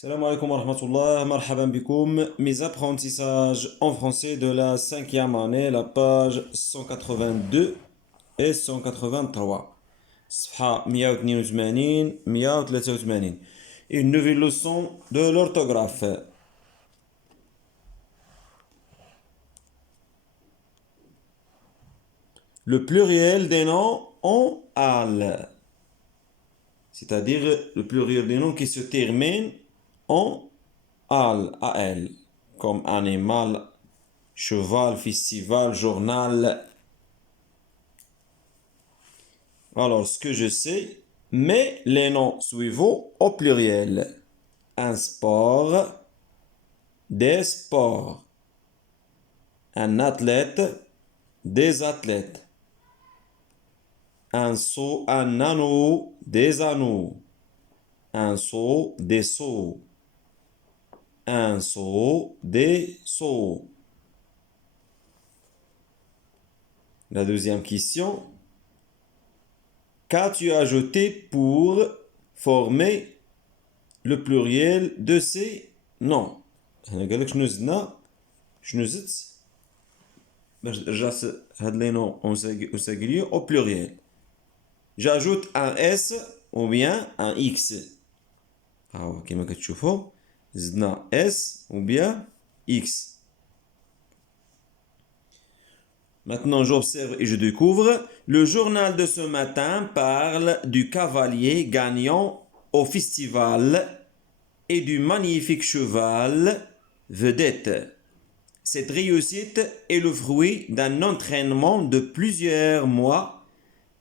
Salam alaikum wa rahmatullah, marhaban bikoum, mes apprentissages en français de la cinquième année, la page 182 et 183. صفحة 182 183. Une nouvelle leçon de l'orthographe. Le pluriel des noms en al, c'est-à-dire le pluriel des noms qui se terminent en al, comme animal, cheval, festival, journal. Alors, ce que je sais, mais les noms suivants au pluriel. Un sport, des sports. Un athlète, des athlètes. Un seau, un anneau, des anneaux. Un seau, des seaux. Un seau, des seaux. La deuxième question. Qu'as-tu ajouté pour former le pluriel de ces noms؟ هنا قالك شنو زدنا شنو زدت باش رجعت هاد لي نون au singulier au pluriel. J'ajoute un S ou bien un X. هاهو كيما كتشوفوا زدنا S ou bien X. Maintenant, j'observe et je découvre. Le journal de ce matin parle du cavalier gagnant au festival et du magnifique cheval vedette. Cette réussite est le fruit d'un entraînement de plusieurs mois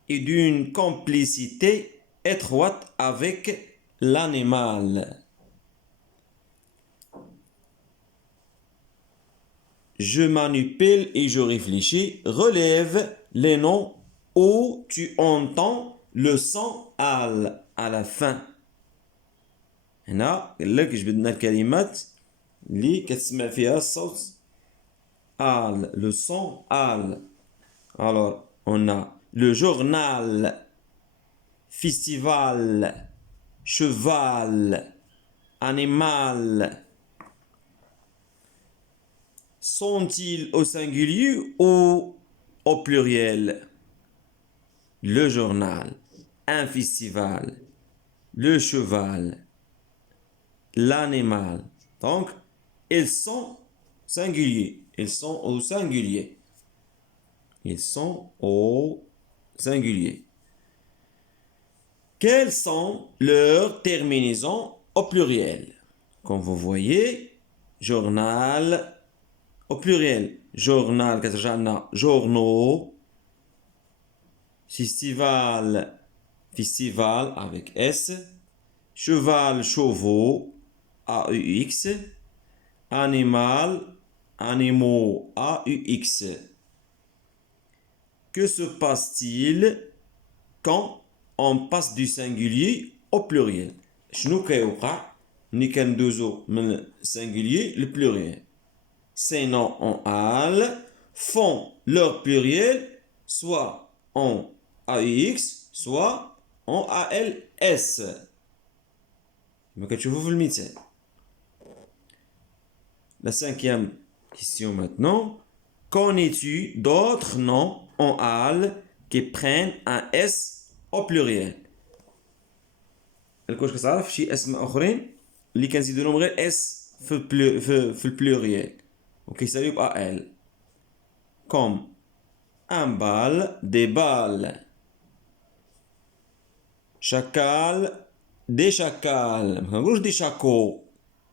et d'une complicité étroite avec l'animal. Je manipule et je réfléchis. Relève les noms où tu entends le son al à la fin. هنا قال لك جبدنا الكلمات اللي كتسمع فيها الصوت al, le son al. Alors, on a le journal, festival, cheval, animal. Sont-ils au singulier ou au pluriel? Le journal, un festival, le cheval, l'animal. Donc, ils sont singuliers. Ils sont au singulier. Ils sont au singulier. Quelles sont leurs terminaisons au pluriel? Comme vous voyez, journal au pluriel. Journal, journaux. Festival, festival avec S. Cheval, chevaux, AUX. Animal, animaux, AUX. Que se passe-t-il quand on passe du singulier au pluriel? شنو كيوقع ملي كندوزو من singulier le pluriel? Ces noms en al font leur pluriel soit en AUX soit en ALS. كما كتشوفوا في المثال. La cinquième question maintenant. Connais-tu d'autres noms en al qui prennent un S au pluriel? الكوش كتعرف شي اسماء اخرين اللي كنزيدو لهم غير اس في البلوريال وكيساليو ب ال comme un bal, des balles. Chacal, des chacals. ما كنقولوش des chacos.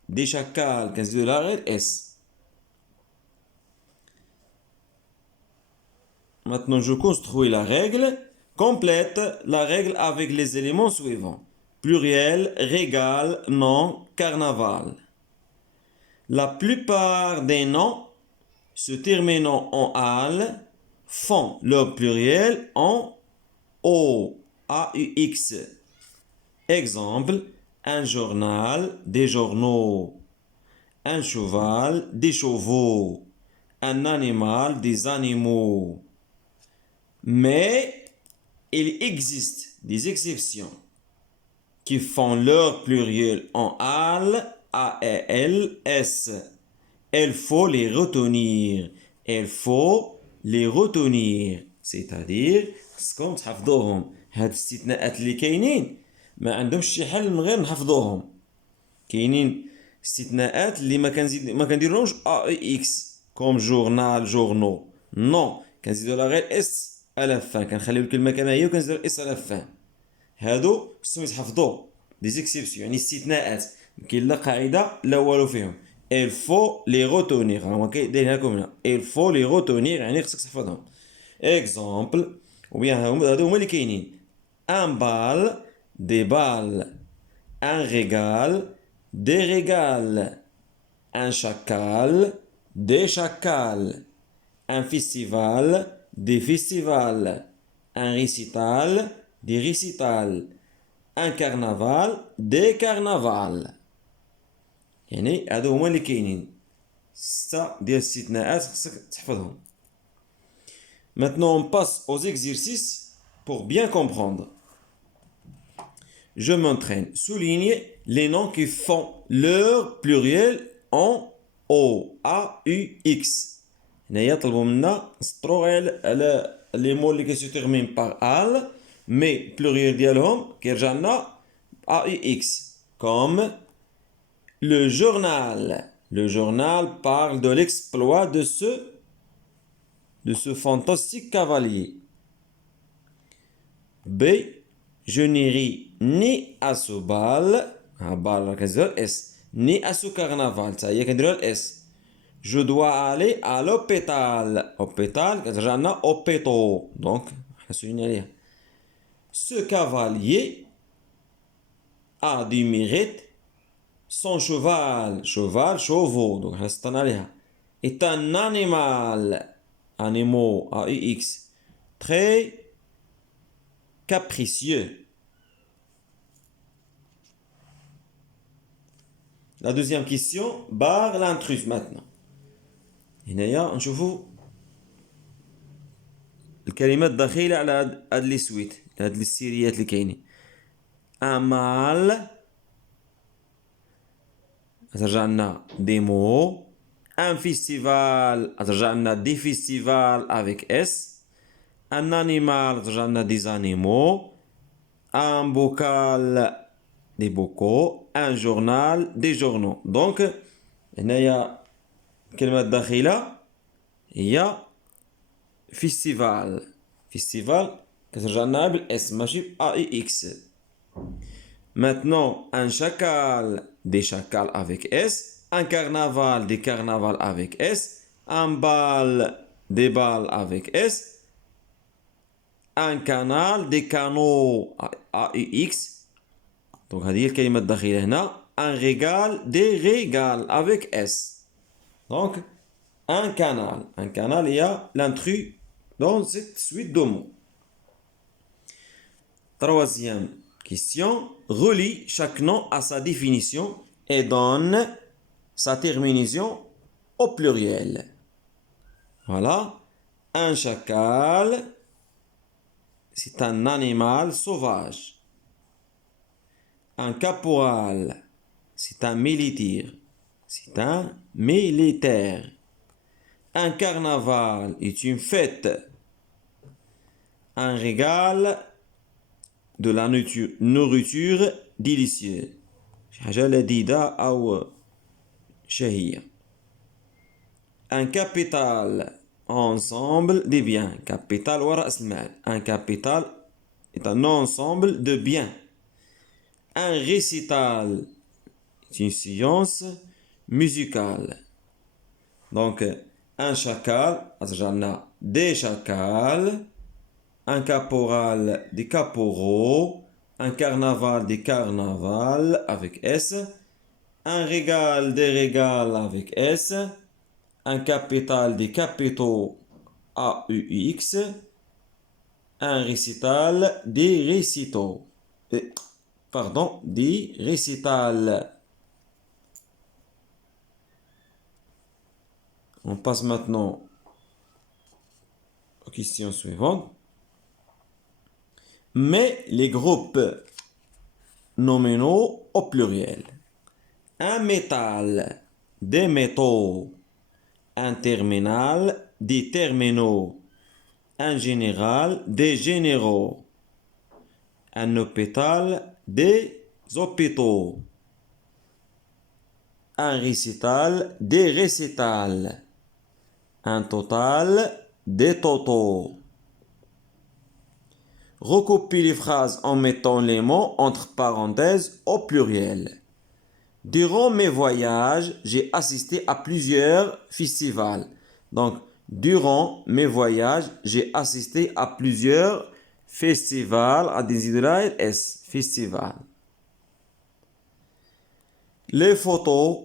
Des chacals كنزيدو لها غير اس. Maintenant, je construis la règle. Complète la règle avec les éléments suivants. Pluriel, régal, nom, carnaval. La plupart des noms se terminant en al font leur pluriel en o, AUX. Exemple, un journal, des journaux. Un cheval, des chevaux. Un animal, des animaux. Mais il existe des exceptions qui font leur pluriel en al A-E-L-S. Il faut les retenir. Il faut les retenir. C'est-à-dire, خصكم تحفظوهم. هاد الاستثناءات اللي كاينين ما عندهمش شي حل من غير نحفظوهم. كاينين استثناءات اللي ما كنديرولهمش اكس كوم جورنال جورنو. نو كنزيدو لها غير اس على فان، كنخليو الكلمه كما هي وكنزيدو الاس على فان. هادو خصهم يتحفظوا دي زيكسيبسيون، يعني استثناءات كاين لا قاعده لا والو فيهم. il faut les retenir. هما دايرين لكم هنا il faut les retenir، يعني خصك تحفظهم. اكزومبل وبيان هادو هما اللي كاينين. ان بال دي بال، ان ريغال des régals, un chacal, des chacals, un festival, des festivals, un récital, des récitals, un carnaval, des carnavals. يعني هادو هما اللي كاينين 6 ديال الاستثناءات خصك تحفظهم. Maintenant on passe aux exercices pour bien comprendre. Je m'entraîne. Souligne les noms qui font leur pluriel en O, A, U, X. هنايا طلبوا منا نسطرو على لي مو اللي كي تيرمين باغ ال مي بلوريال ديالهم كيرجع لنا A, U, X. Comme le journal. Le journal parle de l'exploit de ce fantastique cavalier. B. Je n'irai ni à ce bal, ni à ce carnaval, ça y est, je dois aller à l'hôpital. Hôpital, hôpital. Donc, ce cavalier a du mérite. Son cheval, chevaux, donc est un animal, animaux, AUX, très capricieux. La deuxième question, barre l'intrus maintenant. هنايا نشوفوا الكلمات الداخلة على هاد لي سويت، هاد السيريات اللي كاينين. ان مال ترجع لنا دي مو. ان فيستيفال ترجع لنا دي فيستيفال افيك اس. ان انيمال ترجع لنا دي زانيمو. ان بوكال des bocaux, un journal, des journaux. Donc, هنايا الكلمة الداخلة هي فيستيفال. فيستيفال كترجع لنا بالاس ماشي ب ا اي اكس. Maintenant, un chacal, des chacals avec S. Un carnaval, des carnavals avec S. Un bal, des balles avec S. Un canal, des canaux A U X. Donc هذه هي الكلمة الداخلة هنا. Un régal, des régals avec S. Donc un canal. Un canal, il y a l'intrus dans cette suite de mots. Troisième question. Relie chaque nom à sa définition et donne sa terminaison au pluriel. Voilà. Un chacal, c'est un animal sauvage. Un caporal, c'est un militaire. C'est un militaire. Un carnaval est une fête. Un régal, de la nourriture délicieuse. حاجة لذيذة أو شهية. Un capital, ensemble des biens. Capital ورأس المال. Un capital est un ensemble de biens. Un récital est une séance musicale. Donc, un chacal, des chacals. Un caporal, des caporaux. Un carnaval, des carnavals avec S. Un régal, des régals avec S. Un capital, des capitaux AUX. Un récital, des récitaux. Des récitals. On passe maintenant aux questions suivantes. Mais les groupes nominaux au pluriel. Un métal, des métaux. Un terminal, des terminaux. Un général, des généraux. Un hôpital, des hôpitaux. Un récital, des récitals. Un total, des totaux. Recopie les phrases en mettant les mots entre parenthèses au pluriel. Durant mes voyages, j'ai assisté à plusieurs festivals. Donc, durant mes voyages, j'ai assisté à plusieurs festivals. À des S, festival. Les photos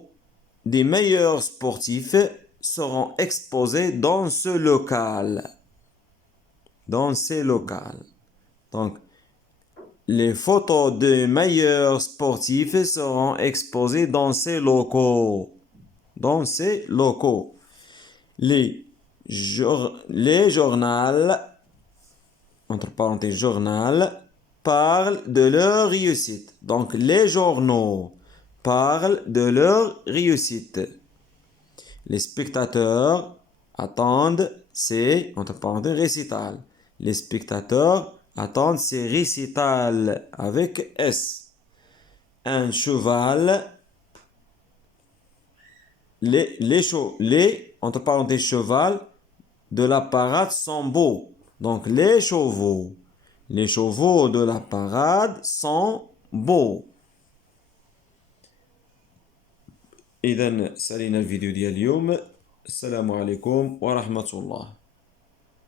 des meilleurs sportifs seront exposées dans ce local. Dans ces locales. Donc, les photos des meilleurs sportifs seront exposées dans ces locaux. Dans ces locaux. Les journaux, entre parenthèses, journal, parlent de leur réussite. Donc, les journaux parlent de leur réussite. Les spectateurs attendent ces, entre parenthèses, récitals. Les spectateurs attendent ces récitals avec S. Un cheval, entre parenthèses, cheval de la parade sont beaux. Donc, les chevaux de la parade sont beaux. إذن سالينا الفيديو ديال اليوم. السلام عليكم ورحمة الله.